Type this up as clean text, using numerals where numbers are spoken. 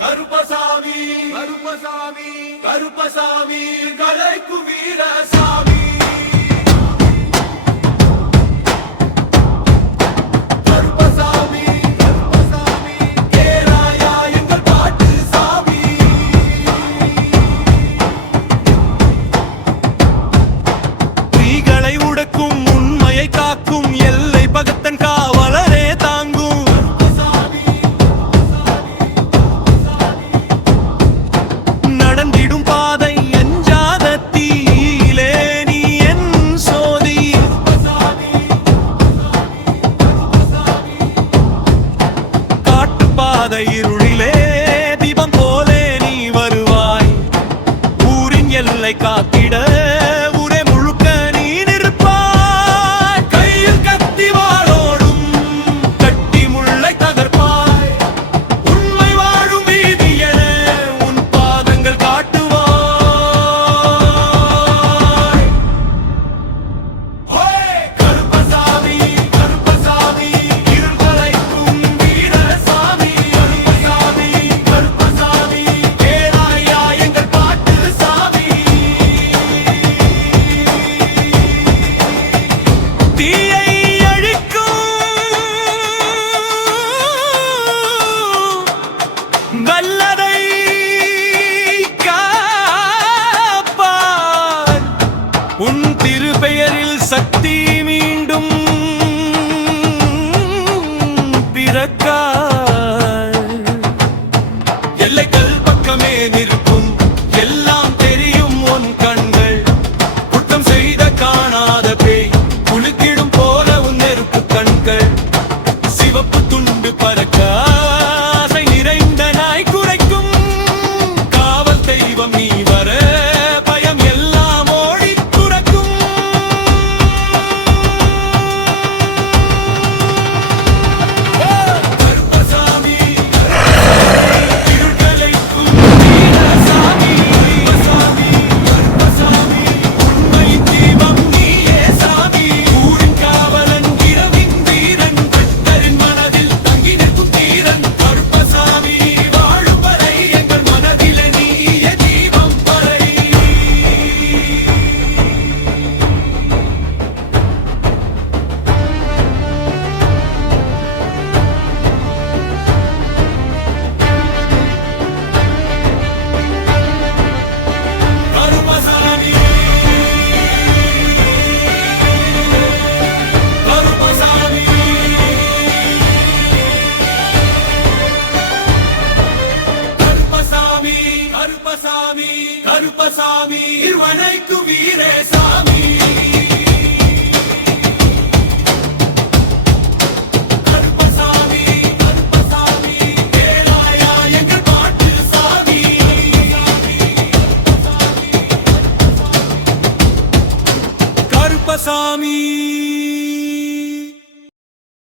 கருப்பசாமி கருப்பசாமி கருப்பசாமி கலைக்கும் வீரசாமி கருப்பசாமி கருப்பசாமி ஏராயா எங்கள் பாட்டு சாமி தீகளை உடக்கும் உண்மையை காக்கும் எல்லை பகத்தன் காவலரே தாங்கும் நடந்திடும் பாதை எஞ்சாத தீயிலே நீ என் சோதி காட்டு பாதை இருளிலே தீபம் போலே நீ வருவாய் ஊரின் எல்லை காத்திட ஊரே முழுக்க நீ நிற்பாய் கையில் கத்தி வாளோடும் கட்டி முள்ளை தகர்ப்பாய் உண்மை வாழும் வீதி என உன் பாதங்கள் காட்டுவாய் கருப்பசாமி கருப்பசாமி இருள்களைக்கும் வீரசாமி கருப்பசாமி கருப்பசாமி ஏராயா எங்கள் பாட்டு சாமி தீயை அழிக்கும் வல்லதை காப்பார் உன் திருப்பெயரில் சக்தி மீண்டும் பிறக்கார் எல்லைகள் பக்கமே நிற்கும் எல்லாம் தெரியும் உன் கண்கள் குற்றம் செய்த காணாத பேய் குலுக்கிடும் போல உன் நெருப்பு கண்கள் சிவப்பு துண்டு பறக்க ஆசை நிறைந்த நாய் குறைக்கும் காவல் தெய்வம் நீ வர பயம் எல்லாம் ஓடி துறக்கும் கருப்பசாமி இருள்களைக்கும் வீரசாமி கருப்பசாமி கருப்பசாமி உண்மை தீபம் நீயே சாமி ஊரின் காவலன் இரவின் வீரன் பக்தரின் மனதில் தங்கி நிற்கும் தீரன் கருப்பசாமி வாழும் வரை எங்கள் மனதிலே நீயே தீபம் பறை கருப்பசாமி கருப்பசாமி கருப்பசாமி கருப்பசாமி கருப்பசாமி இருவனைக்கு வீரசாமி கருப்பசாமி கருப்பசாமி ஏராயா எங்கள் பாட்டு சாமி கருப்பசாமி